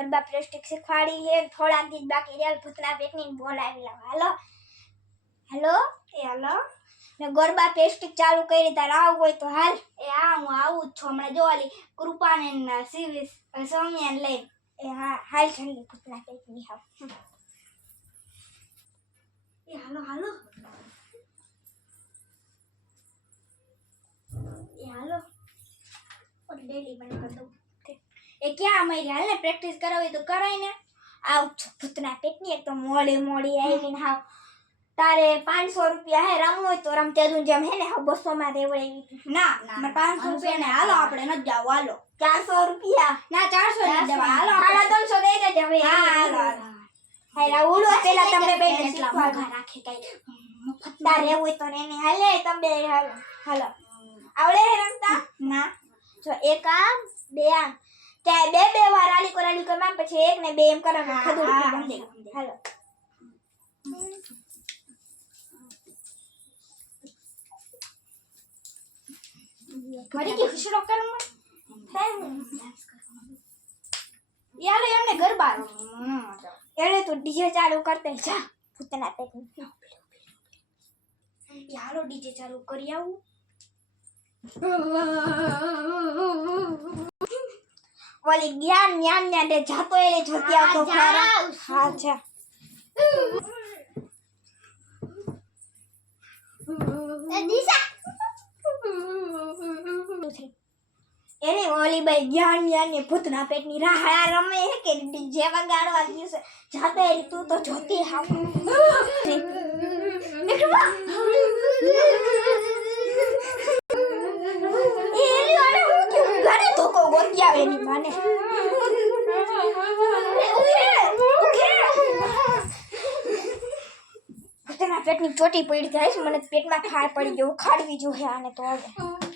ગરબા પ્રેસ્ટિક શીખવાડી હે થોડા દી બાકી રેલ ભૂતના પેટની બોલાવી લાવ હાલો હાલો એ હાલો ને ગરબા પ્રેસ્ટિક ચાલુ કરી તાર આવું હોય તો હાલ એ હા હું આવું જ છું હમણાં જો ઓલી કૃપાને ના સીવીસ સૌમ્યાન લઈ એ હા હાલ જલ્દી ભૂતના પેટની હાવ એ હાલો હાલો એ હાલો ડેલી બનાવી દઉં એ ક્યાં અમારી હાલ ને પ્રેક્ટિસ કરાવી તો કરાય ને આવું છું ભૂતના પેટની એક તો મોડી આવીને હાવ તારે 500 રૂપિયા હે રમવું હોય તો રમતે દઉં જેમ હે ને 200 માં રેવડે ના ના 500 રૂપિયા ને હાલો આપણે ન જાવ હાલો 400 રૂપિયા ના 400 ન દેવા હાલો 350 દઈ દેજે હવે હા હાલો હાલા ઉડો પેલા તમે બે શીખવા રાખે કઈ મફતદાર રહેવું હોય તો એને હાલે તમે હાલો આવડે હે રમતા ના જો એક આમ બે આમ ચાહે બે વાર આલી કરવા પછી એક ને બે એમ કરવાનું ખદુડી બંધ હાલો મારી કે ખુશરો કરવાનું ડાન્સ કરવાનું યાર એમને ગરબા એટલે તો ડીજે ચાલુ કરતે જા ભૂતના પેટની યારો ડીજે ચાલુ કરી આવું ઓલી જ્ઞાન ને જાતો એ જોતી આવતો ખરા હા જા દીસા એને ઓલી ભાઈ જ્ઞાન ને ભૂતના પેટની રાહ રમે હે કે ડીજે વગાડવા દિવસે જાતે તું તો જોતી હાવ નીકળવા એની માને ભૂતના પેટની ચોટી પડી જાય મને પેટમાં ખાર પડી ગયો ખાડવી જો હે આને તો હવે